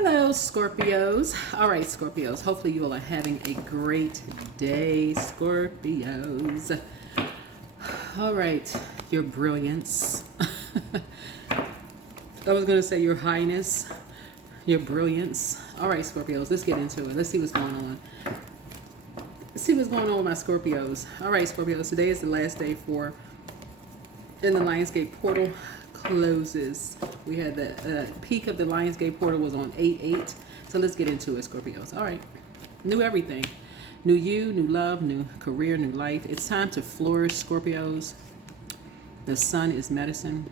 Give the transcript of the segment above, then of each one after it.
Hello, Scorpios. All right, Scorpios. Hopefully, you all are having a great day, Scorpios. All right, your brilliance. I was going to say your highness, your brilliance. All right, Scorpios, let's get into it. Let's see what's going on. Let's see what's going on with my Scorpios. All right, Scorpios, today is the last day for in the Lionsgate portal closes. We had the peak of the Lionsgate portal was on 8/8. So let's get into it, Scorpios. All right. New everything. New you, new love, new career, new life. It's time to flourish, Scorpios. The sun is medicine.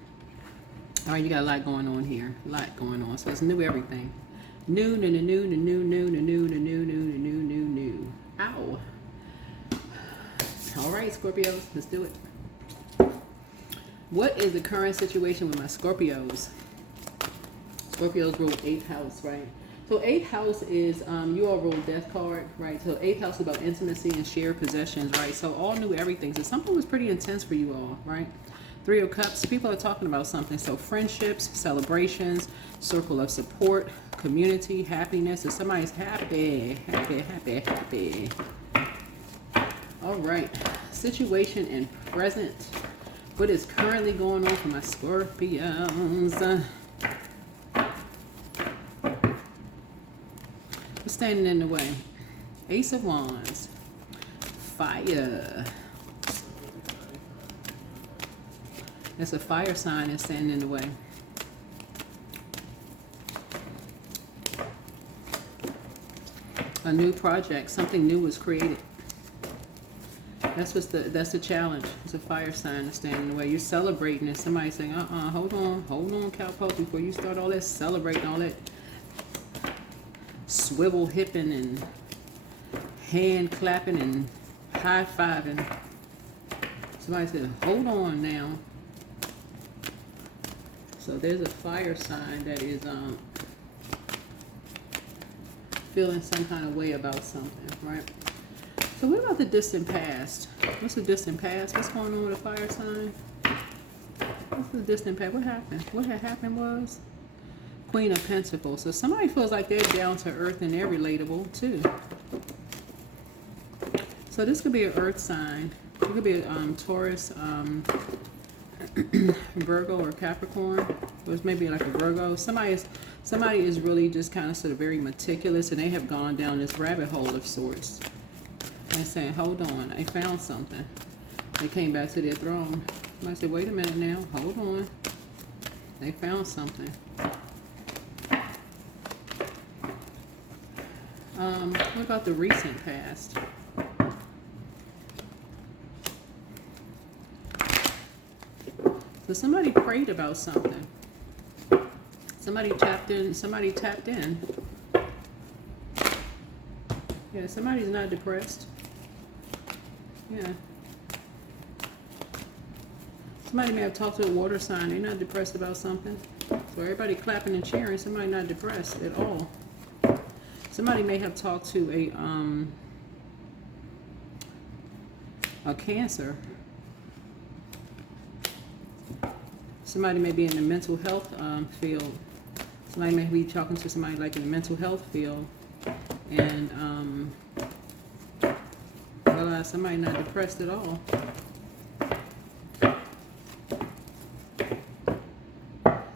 All right, you got a lot going on here. A lot going on. So it's new everything. New. Ow. All right, Scorpios, let's do it. What is the current situation with my Scorpios? Scorpios rule 8th house, right? So 8th house is, you all rule death card, right? So 8th house is about intimacy and shared possessions, right? So all new everything. So something was pretty intense for you all, right? 3 of Cups, people are talking about something. So friendships, celebrations, circle of support, community, happiness. So somebody's happy. All right. Situation and present. What is currently going on for my Scorpios? What's standing in the way? Ace of Wands. Fire. It's a fire sign that's standing in the way. A new project. Something new was created. That's the challenge. It's a fire sign that's standing in the way. You're celebrating and somebody's saying, hold on, cowpoke, before you start all that celebrating, all that swivel hipping and hand clapping and high fiving. Somebody said, hold on now. So there's a fire sign that is feeling some kind of way about something, right? So what about the distant past? What's the distant past? What's going on with the fire sign? What's the distant past? What happened? What had happened was Queen of Pentacles. So somebody feels like they're down to earth and they're relatable too. So this could be an earth sign. It could be a Taurus, Virgo or Capricorn. Or it's maybe like a Virgo. Somebody is really just kind of sort of very meticulous and they have gone down this rabbit hole of sorts. And saying, hold on, I found something. They came back to their throne. I said, wait a minute now, hold on. They found something. What about the recent past? So somebody prayed about something. Somebody tapped in. Yeah, somebody's not depressed. Yeah. Somebody may have talked to a water sign. They're not depressed about something. So everybody clapping and cheering. Somebody not depressed at all. Somebody may have talked to a Cancer. Somebody may be in the mental health field. Somebody may be talking to somebody like in the mental health field. And realize somebody not depressed at all.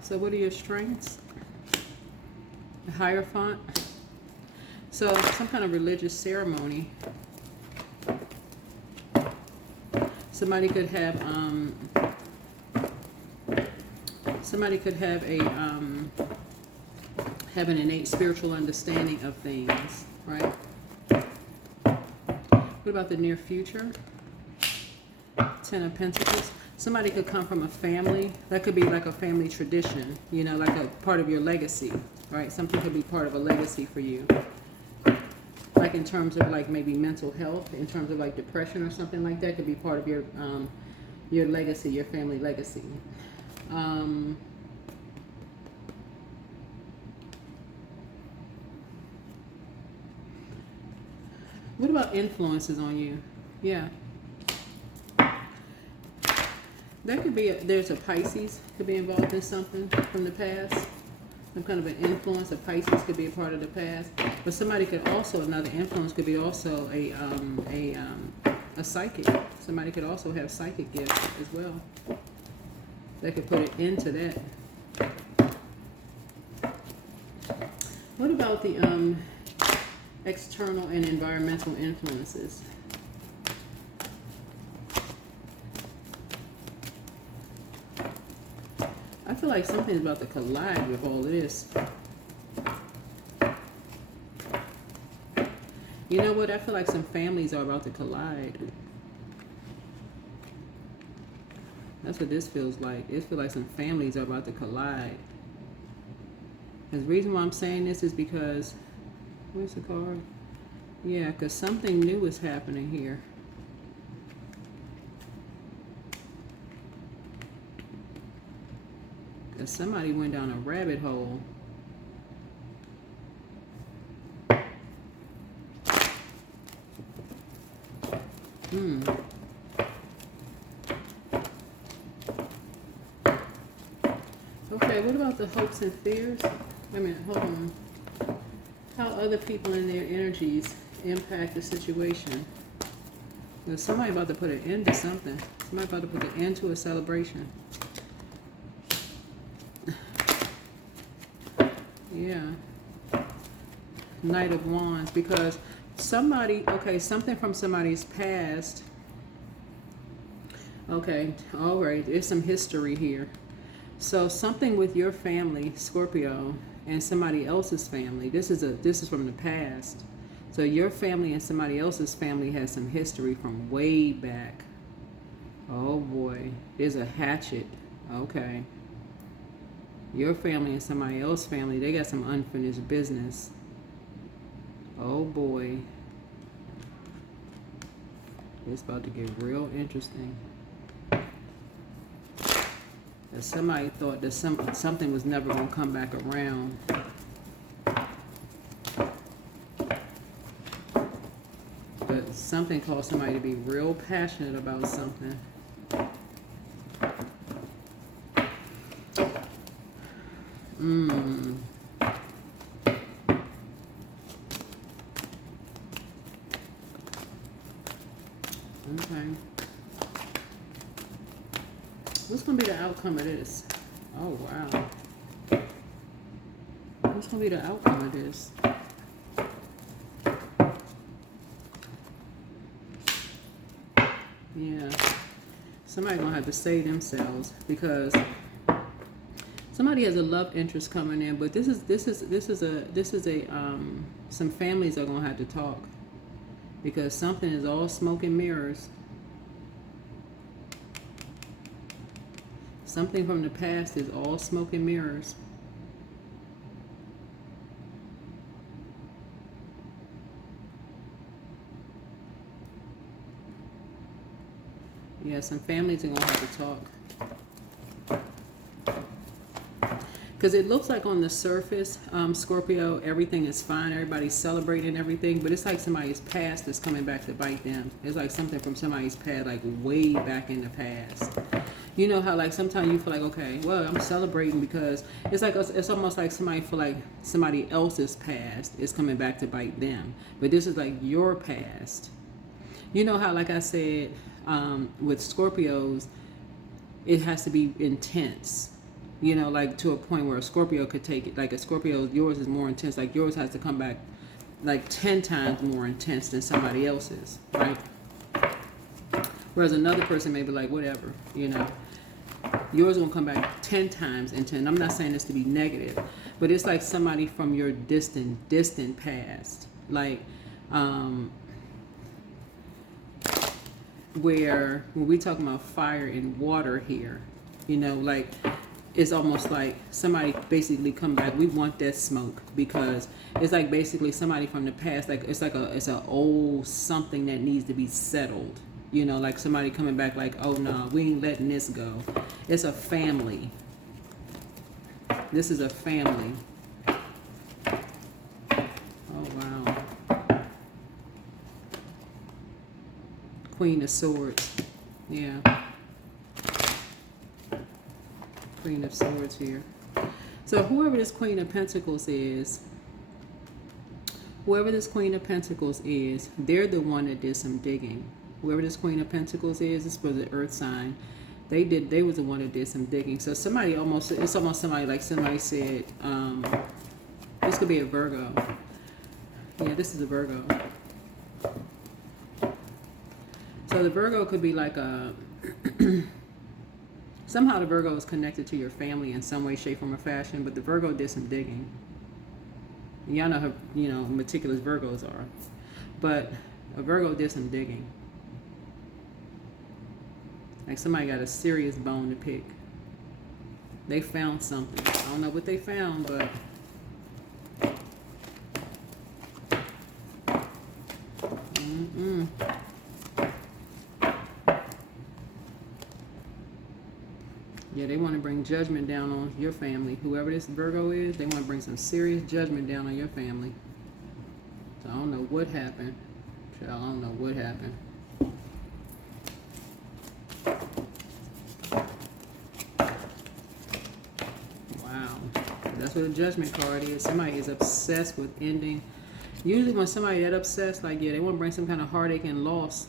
So what are your strengths? The Hierophant. So some kind of religious ceremony. Somebody could have have an innate spiritual understanding of things, right? What about the near future? 10 of Pentacles. Somebody could come from a family. That could be like a family tradition, you know, like a part of your legacy, right? Something could be part of a legacy for you. Like in terms of like maybe mental health, in terms of like depression or something like that, could be part of your legacy, your family legacy. What about influences on you? Yeah. That could be, there's a Pisces, could be involved in something from the past. Some kind of an influence. A Pisces could be a part of the past, but somebody could also, another influence could be also a psychic. Somebody could also have psychic gifts as well. They could put it into that. What about the external and environmental influences? I feel like something's about to collide with all of this. You know what? I feel like some families are about to collide. That's what this feels like. It feels like some families are about to collide. And the reason why I'm saying this is because, where's the card? Yeah, because something new is happening here. Because somebody went down a rabbit hole. Okay, what about the hopes and fears? Wait a minute, hold on. How other people and their energies impact the situation. There's somebody about to put an end to something. Somebody about to put an end to a celebration. Yeah. Knight of Wands, because somebody, okay, something from somebody's past. Okay, all right, there's some history here. So something with your family, Scorpio, and somebody else's family. This is from the past. So your family and somebody else's family has some history from way back. Oh boy, there's a hatchet. Okay. Your family and somebody else's family, they got some unfinished business. Oh boy. It's about to get real interesting. That somebody thought that something was never going to come back around. But something caused somebody to be real passionate about something. Okay. What's going to be the outcome of this? Oh, wow. What's going to be the outcome of this? Yeah. Somebody's going to have to save themselves because somebody has a love interest coming in, but this is some families are going to have to talk because something is all smoke and mirrors. Something from the past is all smoke and mirrors. Yeah, some families are going to have to talk. Because it looks like on the surface, Scorpio, everything is fine. Everybody's celebrating everything. But it's like somebody's past is coming back to bite them. It's like something from somebody's past, like way back in the past. You know how like sometimes you feel like, okay, well, I'm celebrating because it's like it's almost like somebody feel like somebody else's past is coming back to bite them. But this is like your past. You know how, like I said, with Scorpios, it has to be intense. You know, like to a point where a Scorpio could take it. Like a Scorpio, yours is more intense. Like yours has to come back like 10 times more intense than somebody else's, right? Whereas another person may be like, whatever, you know. Yours will come back 10 times intense. I'm not saying this to be negative, but it's like somebody from your distant past. Like, where when we talking about fire and water here, you know, like it's almost like somebody basically come back. We want that smoke because it's like basically somebody from the past. Like it's an old something that needs to be settled. You know, like somebody coming back like, oh no, we ain't letting this go. It's a family. This is a family. Oh wow. Queen of Swords. Yeah. Queen of Swords here. So whoever this Queen of Pentacles is, whoever this Queen of Pentacles is, they're the one that did some digging. Whoever this Queen of Pentacles is, this was an earth sign. They was the one that did some digging. So somebody it's almost somebody like somebody said, this could be a Virgo. Yeah, this is a Virgo. So the Virgo could be like a, somehow the Virgo is connected to your family in some way, shape, form, or fashion, but the Virgo did some digging. Y'all know how, meticulous Virgos are. But a Virgo did some digging. Like somebody got a serious bone to pick. They found something. I don't know what they found, but yeah, they want to bring judgment down on your family. Whoever this Virgo is, they want to bring some serious judgment down on your family. So I don't know what happened. I don't know what happened. That's what a judgment card is. Somebody is obsessed with ending. Usually when somebody that obsessed, like, yeah, they want to bring some kind of heartache and loss.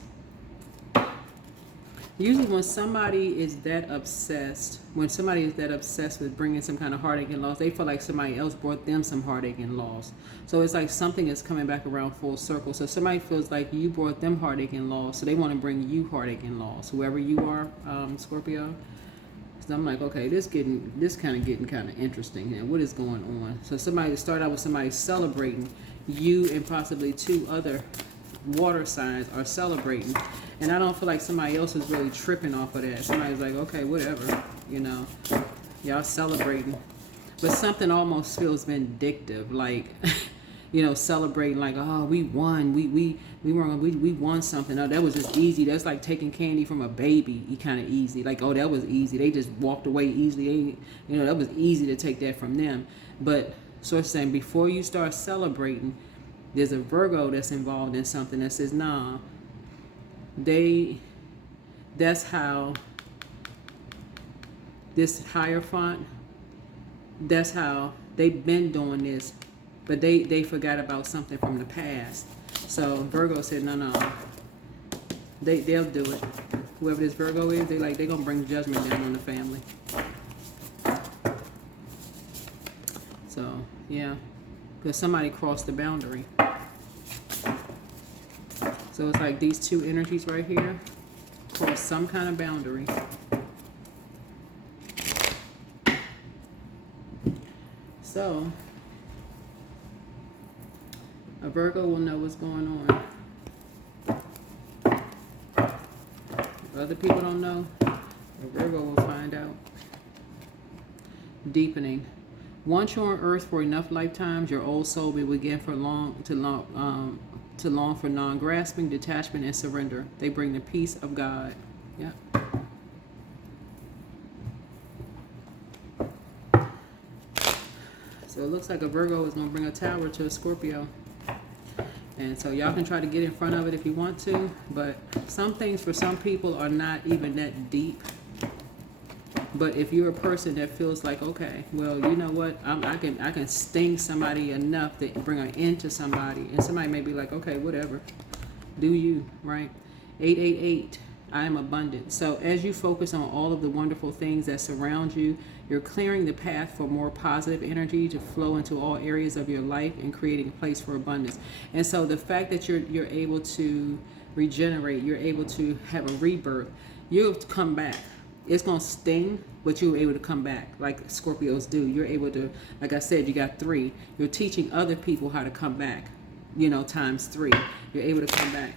Usually when somebody is that obsessed, with bringing some kind of heartache and loss, they feel like somebody else brought them some heartache and loss. So it's like something is coming back around full circle. So somebody feels like you brought them heartache and loss, so they want to bring you heartache and loss. Whoever you are, Scorpio. So I'm like, okay, this kind of getting interesting. And what is going on? So somebody start out with somebody celebrating. You and possibly two other water signs are celebrating, and I don't feel like somebody else is really tripping off of that. Somebody's like, okay, whatever, y'all celebrating, but something almost feels vindictive, like celebrating, like, oh, we won, we won something. Oh, that was just easy. That's like taking candy from a baby, kind of easy. Like, oh, that was easy. They just walked away easily. That was easy to take that from them. But so it's saying before you start celebrating, there's a Virgo that's involved in something that says, nah, that's how this Hierophant, that's how they've been doing this, but they forgot about something from the past. So Virgo said, no, they'll do it. Whoever this Virgo is, they're gonna bring judgment down on the family. So yeah, because somebody crossed the boundary. So it's like these two energies right here cross some kind of boundary. So a Virgo will know what's going on. If other people don't know, a Virgo will find out. Deepening. Once you're on Earth for enough lifetimes, your old soul will begin to long for non-grasping, detachment, and surrender. They bring the peace of God. Yeah. So it looks like a Virgo is going to bring a tower to a Scorpio. And so y'all can try to get in front of it if you want to, but some things for some people are not even that deep. But if you're a person that feels like, okay, well, you know what, I can sting somebody enough to bring an end to somebody, and somebody may be like, okay, whatever, do you, right? 888, I am abundant. So as you focus on all of the wonderful things that surround you, you're clearing the path for more positive energy to flow into all areas of your life and creating a place for abundance. And so the fact that you're able to regenerate, you're able to have a rebirth, you'll come back. It's going to sting, but you're able to come back like Scorpios do. You're able to, like I said, you got 3. You're teaching other people how to come back, times 3. You're able to come back.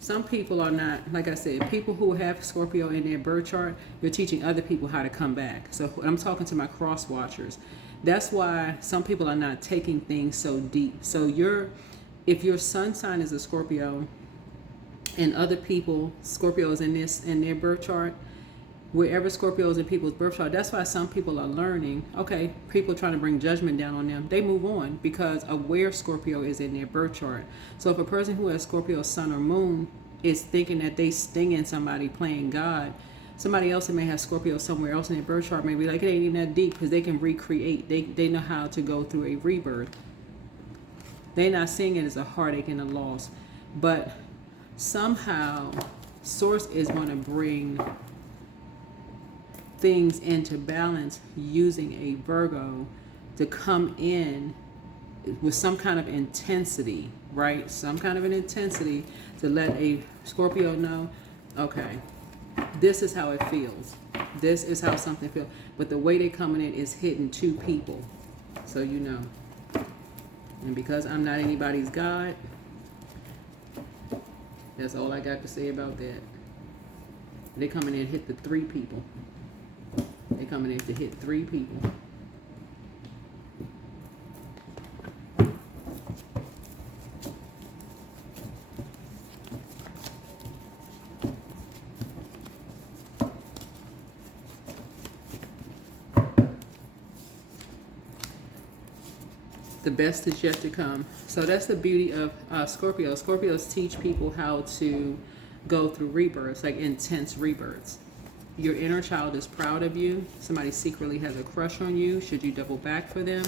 Some people are not, like I said, people who have Scorpio in their birth chart, you're teaching other people how to come back. So I'm talking to my cross watchers. That's why some people are not taking things so deep. So if your sun sign is a Scorpio and other people, Scorpios in their birth chart, wherever Scorpio is in people's birth chart, that's why some people are learning, okay, people are trying to bring judgment down on them. They move on because of where Scorpio is in their birth chart. So if a person who has Scorpio sun or moon is thinking that they stinging somebody playing God, Somebody else that may have Scorpio somewhere else in their birth chart may be like, it ain't even that deep, because they can recreate. They know how to go through a rebirth. They're not seeing it as a heartache and a loss. But somehow, Source is going to bring things into balance using a Virgo to come in with some kind of intensity, right? Some kind of an intensity to let a Scorpio know, okay, this is how it feels. This is how something feels. But the way they're coming in is hitting two people. So you know. And because I'm not anybody's God, that's all I got to say about that. They're coming in to hit the 3 people. They're coming in to hit 3 people. The best is yet to come. So that's the beauty of Scorpio. Scorpios teach people how to go through rebirths, like intense rebirths. Your inner child is proud of you. Somebody secretly has a crush on you. Should you double back for them?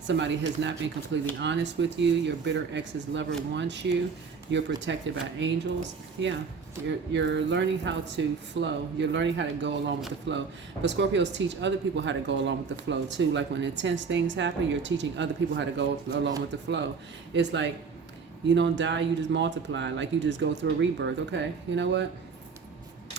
Somebody has not been completely honest with you. Your bitter ex's lover wants you. You're protected by angels. Yeah. You're learning how to flow. You're learning how to go along with the flow. But Scorpios teach other people how to go along with the flow too. Like when intense things happen, you're teaching other people how to go along with the flow. It's like you don't die, you just multiply. Like you just go through a rebirth. Okay, you know what?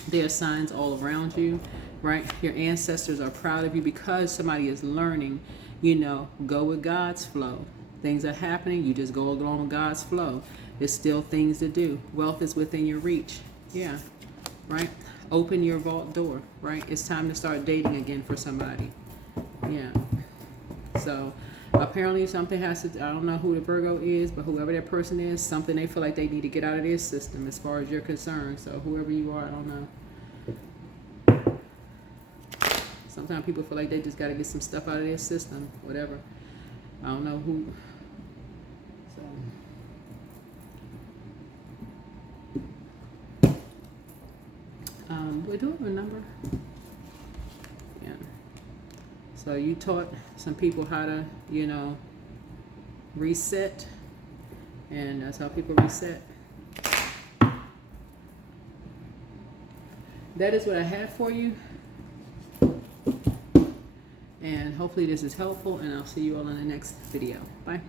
There are signs all around you, right? Your ancestors are proud of you because somebody is learning, you know, go with God's flow. Things are happening, you just go along with God's flow. There's still things to do. Wealth is within your reach. Yeah, right? Open your vault door, right? It's time to start dating again for somebody. Yeah. So apparently something has to, I don't know who the Virgo is, but whoever that person is, something they feel like they need to get out of their system as far as you're concerned. So whoever you are, I don't know. Sometimes people feel like they just got to get some stuff out of their system, whatever. I don't know who. So. We do have a number. Yeah. So you taught some people how to, you know, reset, and that's how people reset. That is what I have for you. And hopefully this is helpful, and I'll see you all in the next video. Bye.